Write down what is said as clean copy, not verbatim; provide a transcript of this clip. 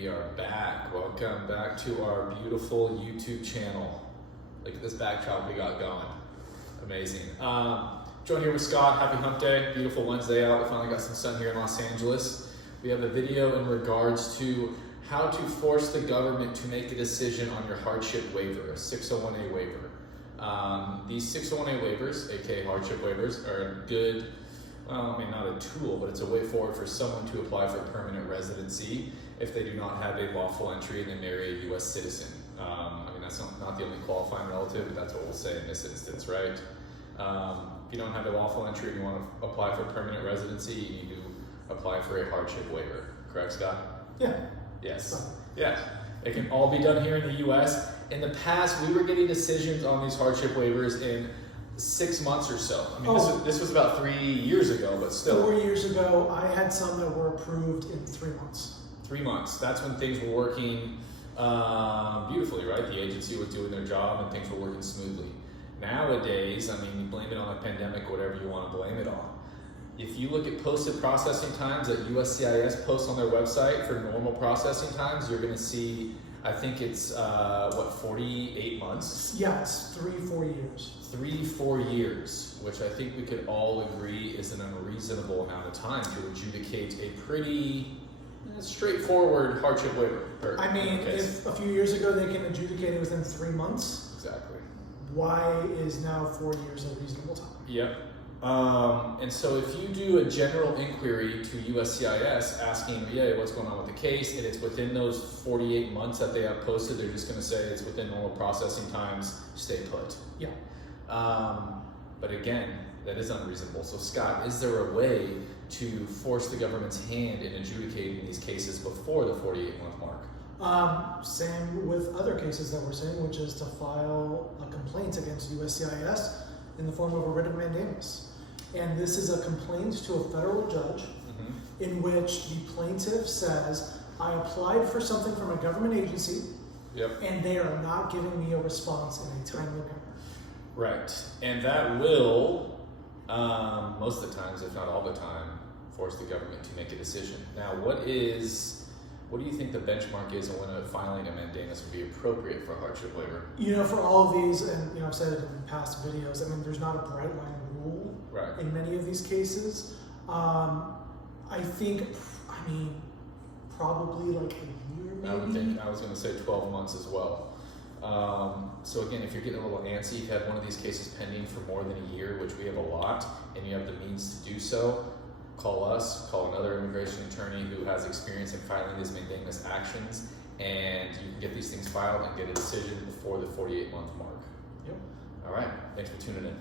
we are back. Welcome back to our beautiful YouTube channel. Look at this backdrop we got going. Amazing. Joined here with Scott. Happy hump day. Beautiful Wednesday out. We finally got some sun here in Los Angeles. We have a video in regards to how to force the government to make a decision on your hardship waiver, a 601A waiver. These 601A waivers, aka hardship waivers, are a good, well, I mean, not a tool, but it's a way forward for someone to apply for permanent residency if they do not have a lawful entry and they marry a U.S. citizen. I mean, that's not the only qualifying relative, but that's what we'll say in this instance, right? If you don't have a lawful entry and you want to apply for permanent residency, you need to apply for a hardship waiver. Correct, Scott? Yeah. Yes. Yeah. It can all be done here in the U.S. In the past, we were getting decisions on these hardship waivers in 6 months or so. I mean, this was about 3 years ago, but still. 4 years ago, I had some that were approved in 3 months. 3 months. That's when things were working beautifully, right? The agency was doing their job and things were working smoothly. Nowadays, I mean, you blame it on a pandemic, whatever you want to blame it on. If you look at posted processing times that USCIS posts on their website for normal processing times, you're going to see, I think it's, 48 months? Yeah, it's 3-4 years. 3-4 years, which I think we could all agree is an unreasonable amount of time to adjudicate a pretty straightforward hardship waiver. I mean, if a few years ago they can adjudicate it within 3 months, exactly. Why is now 4 years a reasonable time? Yep. And so if you do a general inquiry to USCIS asking, yeah, what's going on with the case, and it's within those 48 months that they have posted, they're just going to say it's within normal processing times, stay put. Yeah. But again, that is unreasonable. So Scott, is there a way to force the government's hand in adjudicating these cases before the 48-month mark? Same with other cases that we're seeing, which is to file a complaint against USCIS in the form of a writ of mandamus. And this is a complaint to a federal judge in which the plaintiff says, I applied for something from a government agency, and they are not giving me a response in a timely manner. Right, and that will, most of the times, if not all the time, force the government to make a decision. Now, what do you think the benchmark is on when filing a mandamus would be appropriate for a hardship waiver? You know, for all of these, and I've said it in past videos, I mean, there's not a bright line rule in many of these cases. I think, probably like a year maybe? I was going to say 12 months as well. So again, if you're getting a little antsy, you've had one of these cases pending for more than a year, which we have a lot, and you have the means to do so, call us, call another immigration attorney who has experience in filing these mandamus actions, and you can get these things filed and get a decision before the 48-month mark. Yep. All right, thanks for tuning in.